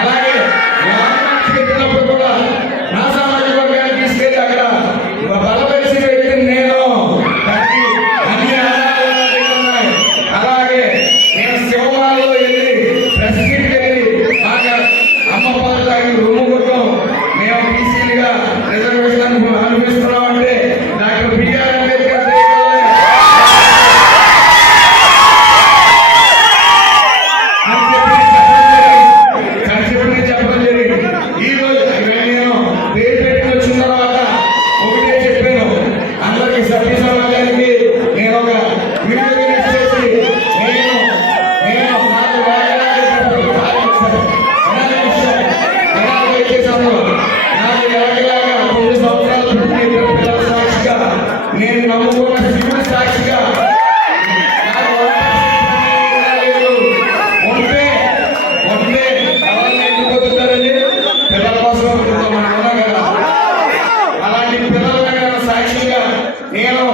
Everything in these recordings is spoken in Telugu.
అలాగే పెట్టినప్పుడు కూడా నా సామాజిక వర్గాన్ని తీసుకెళ్ళి అక్కడ బలపరిచిన వ్యక్తిని నేను. అన్ని ఆధారాలు. అలాగే నేను శివమాలలో వెళ్ళి ప్రెస్ మీట్కి వెళ్ళి బాగా అమ్మ పాలు తాగి రొమ్ము కొట్టం మేము బీసీలుగా రిజర్వేషన్ అనుభవిస్తున్నాం అంటే డాక్టర్ బిఆర్ అంబేద్కర్ చెప్పడం జరిగింది. ఈ రోజు నేను పేరు పెట్టుకుని వచ్చిన తర్వాత ఒకటే చెప్పాను అందరికి సభ్య సమాజానికి నేను ఒక వీడియో చేసి నేను నాకు ఎలాగలాగా 9 సంవత్సరాలు పిల్లల సాక్షిగా నేను నమ్ముకున్న శివుడి సాక్షిగా పిల్లల కోసం అలాంటి పిల్లల సాక్షిగా నేను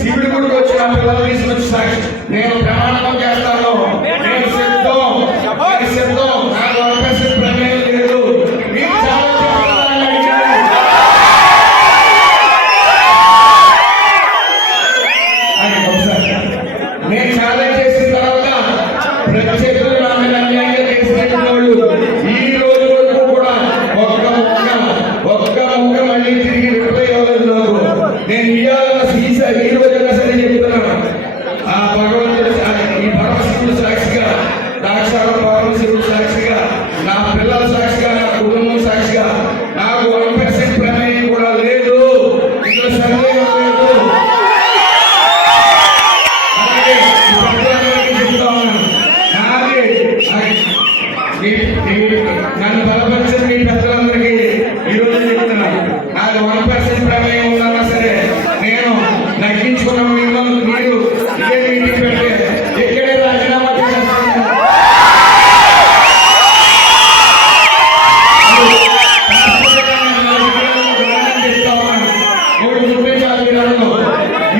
శివుడి గుడికి వచ్చిన పిల్లలు తీసుకొచ్చి సాక్షి నేను ప్రమాణం చేస్తాను. నేను సిద్ధం నాకు అవకాశం ప్రమేయం లేదు. మీరు నేను చాలా చేసిన తర్వాత ప్రత్యేకలు నా మీద అన్యాయంగా చేసిన వాళ్ళు ఈ రోజు వరకు కూడా ఒక్క ముక్క మళ్ళీ తిరిగి రిప్లై అవ్వలేదు నాకు. నేను ఇవ్వాలన్న ఈ రోజైనా సరే చెప్తున్నాను. ఆ భగవంతుడు ఈ పరమశివుడు సాక్షిగా దాక్షాల పరమశివుడు సాక్షిగా నా పిల్లల సాక్షిగా నా కుటుంబం సాక్షిగా నాకు 1% ప్రమేయం కూడా లేదు. ఇందులో సందేహం లేదు. నన్ను బలపరిచిన మీ పెద్దలందరికీ ఈరోజు చెప్తున్నాను. నాకు 1% ప్రమేయం ఉందన్నా సరే నేను నగ్గించుకున్న మిమ్మల్ని మీరు ఇదే మీటింగ్ పెడితే ఇక్కడే రాజీనామా చేస్తాను.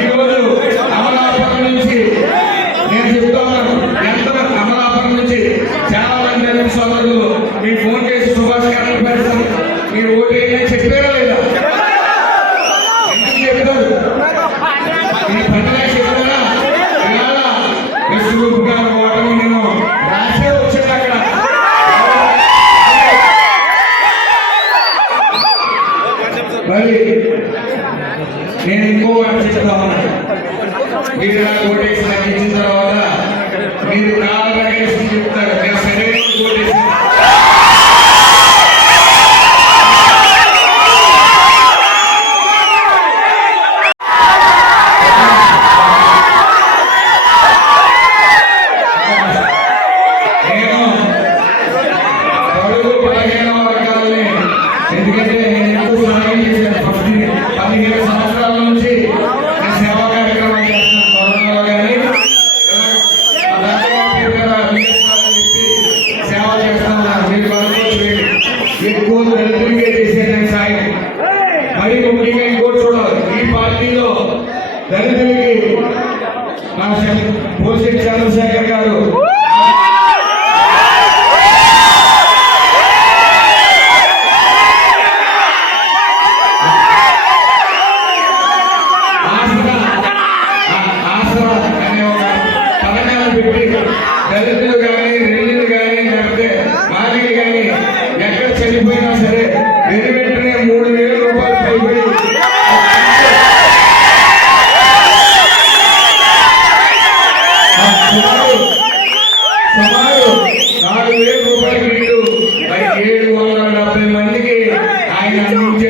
ఈరోజు అమలాపురం నుంచి నేను చెప్తా ఉన్నాను. ఎంతమంది అమలాపురం నుంచి చాలా మంది తెలుగు సోదరులు మీ ఫోన్ చేసి సుభాష్ గారిని పెడతాను మీరు ఓటేయని చెప్పారా లేదా? ఎందుకు చెప్తారు? మీ పండుగ చెప్పారా? ఇవాళ విశ్వరూప్ గారు ఓటమి నేను రాసే వచ్చాను అక్కడ. మరి నేను ఇంకో మాట చెప్తా ఉన్నాను. మీరు నాకు ఓటేసి నచ్చిన తర్వాత మీరు కావాలని చెప్తారు నేను సరైన ఓటేసి నేను బడుగు బలహీన వర్గాలని ఎందుకంటే నేను ఎక్కువ సహాయం చేశాను. 15 సంవత్సరాల నుంచి నేను సేవా కార్యక్రమం చేస్తున్నాను. కరోనాలో కానీ సేవ చేస్తున్నాను. మీరు ఎక్కువ దళితులకే చేసేదానికి సాయం. మరి ముఖ్యంగా ఇంకోటి చూడాలి. ఈ పార్టీలో దళితులకి మన పోసిరెడ్డి చంద్రశేఖర్ గారు దళితులు కానీ రెల్లులు కానీ లేకపోతే మాదిరి కానీ ఎక్కడ చనిపోయినా సరే వెంటనే 3,000 రూపాయలు పైబడి సుమారు 4,000 రూపాయలు 770 మందికి ఆయన అందించే